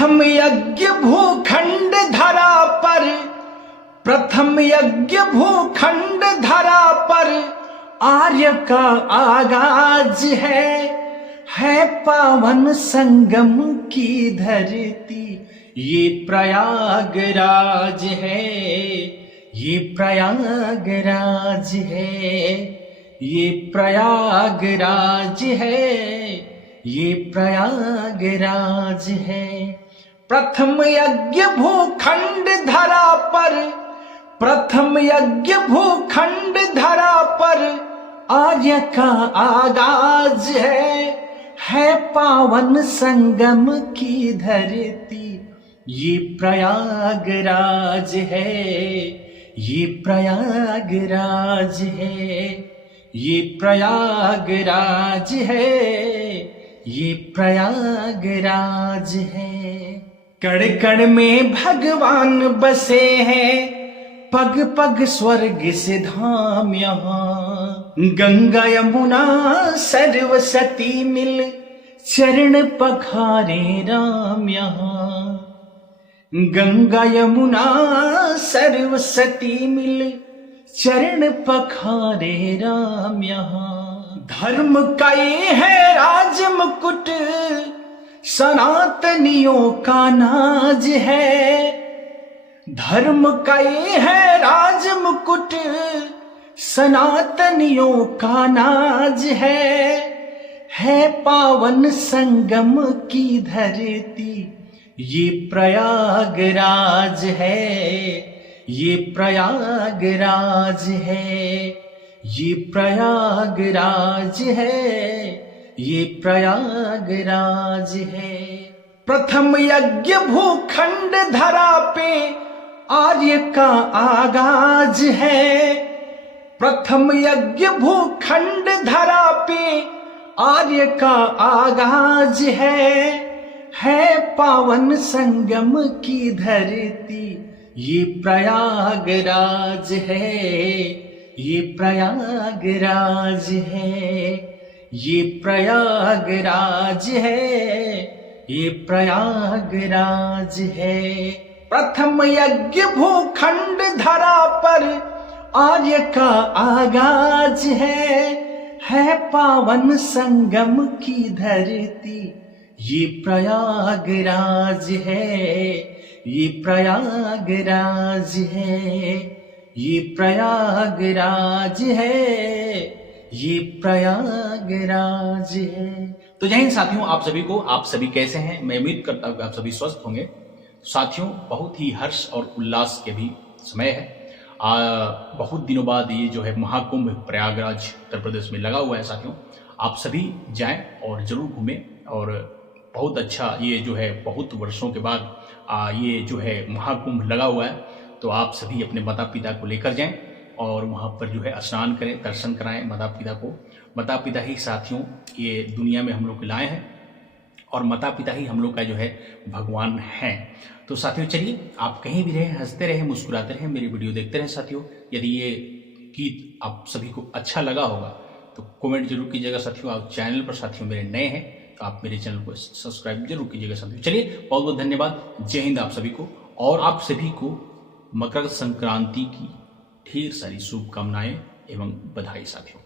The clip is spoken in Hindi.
प्रथम यज्ञ भूखंड धरा पर, प्रथम यज्ञ भूखंड धरा पर आर्य का आगाज है पावन संगम की धरती, ये प्रयागराज है, ये प्रयागराज है, ये प्रयागराज है, ये प्रयागराज है। प्रथम यज्ञ भूखंड धरा पर, प्रथम यज्ञ भूखंड धरा पर आर्य का आगाज है पावन संगम की धरती, ये प्रयागराज है, ये प्रयागराज है, ये प्रयागराज है, ये प्रयागराज है। कण कण में भगवान बसे हैं, पग पग स्वर्ग से धाम यहाँ, गंगा यमुना सरस्वती मिल चरण पखारे राम यहाँ, गंगा यमुना सरस्वती मिल चरण पखारे राम यहाँ। धर्म का ये है राज मुकुट, सनातनियों का नाज है, धर्म का ये है राज मुकुट, सनातनियों का नाज है पावन संगम की धरती, ये प्रयागराज है, ये प्रयागराज है, ये प्रयागराज है, ये प्रयागराज है। प्रथम यज्ञ भूखंड धरा पे आर्य का आगाज है, प्रथम यज्ञ भूखंड धरा पे आर्य का आगाज है पावन संगम की धरती, ये प्रयागराज है, ये प्रयागराज है, ये प्रयागराज है, ये प्रयागराज है। प्रथम यज्ञ भूखंड धरा पर आर्य का आगाज है पावन संगम की धरती, ये प्रयागराज है, ये प्रयागराज है, ये प्रयागराज है, ये प्रयागराज है। तो जय हिंद साथियों, आप सभी को, आप सभी कैसे हैं? मैं उम्मीद करता हूं कि आप सभी स्वस्थ होंगे। साथियों, बहुत ही हर्ष और उल्लास के भी समय है। बहुत दिनों बाद ये जो है महाकुंभ प्रयागराज उत्तर प्रदेश में लगा हुआ है। साथियों, आप सभी जाएं और जरूर घूमें, और बहुत अच्छा ये जो है बहुत वर्षों के बाद ये जो है महाकुंभ लगा हुआ है, तो आप सभी अपने माता पिता को लेकर जाएं और वहाँ पर जो है स्नान करें, दर्शन कराएं माता पिता को। माता पिता ही साथियों ये दुनिया में हम लोग लाए हैं, और माता पिता ही हम लोग का जो है भगवान हैं। तो साथियों चलिए, आप कहीं भी रहें, हंसते रहें, मुस्कुराते रहें, मेरी वीडियो देखते रहें। साथियों, यदि ये गीत आप सभी को अच्छा लगा होगा तो कमेंट जरूर कीजिएगा। साथियों, आप चैनल पर साथियों मेरे नए हैं तो आप मेरे चैनल को सब्सक्राइब जरूर कीजिएगा। साथियों चलिए, बहुत बहुत धन्यवाद। जय हिंद आप सभी को, और आप सभी को मकर संक्रांति की ढेर सारी शुभकामनाएं एवं बधाई। साथियों।